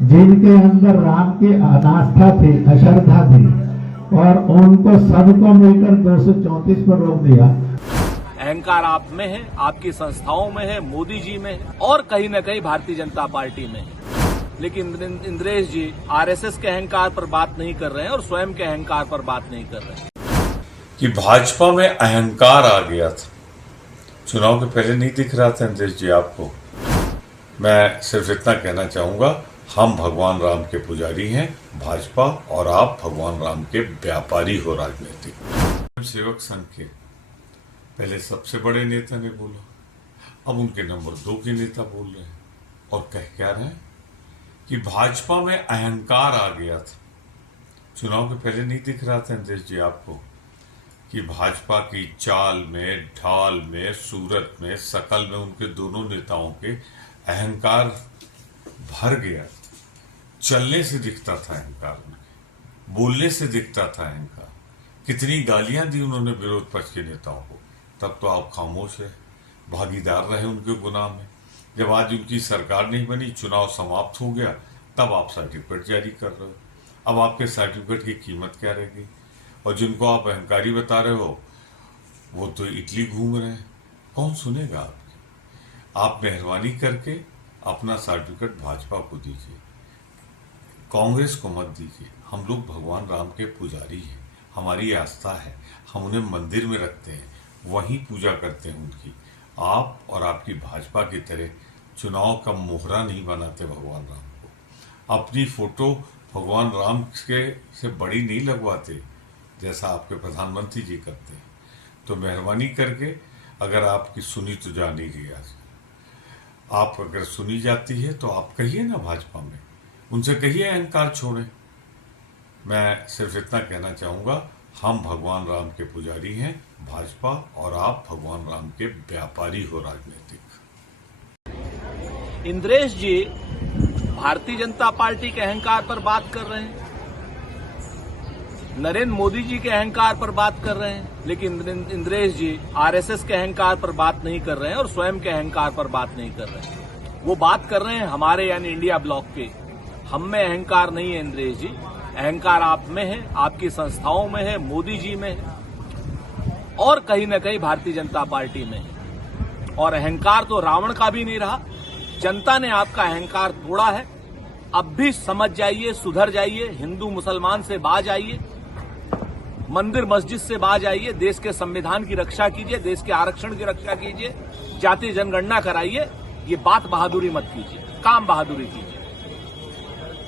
जिनके अंदर राम की अनास्था थी, अश्रद्धा थी, और उनको सबको मिलकर 234 पर रोक दिया। अहंकार आप में है, आपकी संस्थाओं में है, मोदी जी में है और कहीं न कहीं भारतीय जनता पार्टी में है। लेकिन इंद्रेश जी आरएसएस के अहंकार पर बात नहीं कर रहे हैं और स्वयं के अहंकार पर बात नहीं कर रहे हैं कि भाजपा में अहंकार आ गया था। चुनाव के पहले नहीं दिख रहा था इंद्रेश जी आपको। मैं सिर्फ इतना कहना चाहूंगा, हम भगवान राम के पुजारी हैं भाजपा, और आप भगवान राम के व्यापारी हो राजनीतिक। सेवक संघ के पहले सबसे बड़े नेता ने बोला, अब उनके नंबर 2 के नेता बोल रहे हैं और कह क्या रहे हैं कि भाजपा में अहंकार आ गया था। चुनाव के पहले नहीं दिख रहा था इंद्रेश जी आपको कि भाजपा की चाल में, ढाल में, सूरत में, शकल में उनके दोनों नेताओं के अहंकार भर गया। चलने से दिखता था अहंकार, में बोलने से दिखता था अहंकार। कितनी गालियां दी उन्होंने विरोध पक्ष के नेताओं को, तब तो आप खामोश है, भागीदार रहे उनके गुनाह में। जब आज उनकी सरकार नहीं बनी, चुनाव समाप्त हो गया, तब आप सर्टिफिकेट जारी कर रहे हो। अब आपके सर्टिफिकेट की कीमत क्या रहेगी? और जिनको आप अहंकारी बता रहे हो वो तो इटली घूम रहे हैं, कौन सुनेगा आपकी? आप मेहरबानी करके अपना सर्टिफिकेट भाजपा को दीजिए, कांग्रेस को मत दीजिए। हम लोग भगवान राम के पुजारी हैं, हमारी आस्था है, हम उन्हें मंदिर में रखते हैं, वहीं पूजा करते हैं उनकी। आप और आपकी भाजपा की तरह चुनाव का मोहरा नहीं बनाते भगवान राम को। अपनी फोटो भगवान राम के से बड़ी नहीं लगवाते जैसा आपके प्रधानमंत्री जी करते हैं। तो मेहरबानी करके, अगर आपकी सुनी तो जा नहीं रही आज, आप अगर सुनी जाती है तो आप कहिए ना भाजपा में, उनसे कहिए अहंकार छोड़ें। मैं सिर्फ इतना कहना चाहूँगा, हम भगवान राम के पुजारी हैं भाजपा, और आप भगवान राम के व्यापारी हो राजनीतिक। इंद्रेश जी भारतीय जनता पार्टी के अहंकार पर बात कर रहे हैं, नरेंद्र मोदी जी के अहंकार पर बात कर रहे हैं, लेकिन इंद्रेश जी आरएसएस के अहंकार पर बात नहीं कर रहे हैं और स्वयं के अहंकार पर बात नहीं कर रहे हैं। वो बात कर रहे हैं हमारे यानी इंडिया ब्लॉक के। हम में अहंकार नहीं है इंद्रेश जी, अहंकार आप में है, आपकी संस्थाओं में है, मोदी जी में है और कहीं न कहीं भारतीय जनता पार्टी में है। और अहंकार तो रावण का भी नहीं रहा, जनता ने आपका अहंकार तोड़ा है। अब भी समझ जाइए, सुधर जाइए, हिंदू मुसलमान से बाज आइए, मंदिर मस्जिद से बाज आइए, देश के संविधान की रक्षा कीजिए, देश के आरक्षण की रक्षा कीजिए, जातीय जनगणना कराइए। ये बात बहादुरी मत कीजिए, काम बहादुरी कीजिए।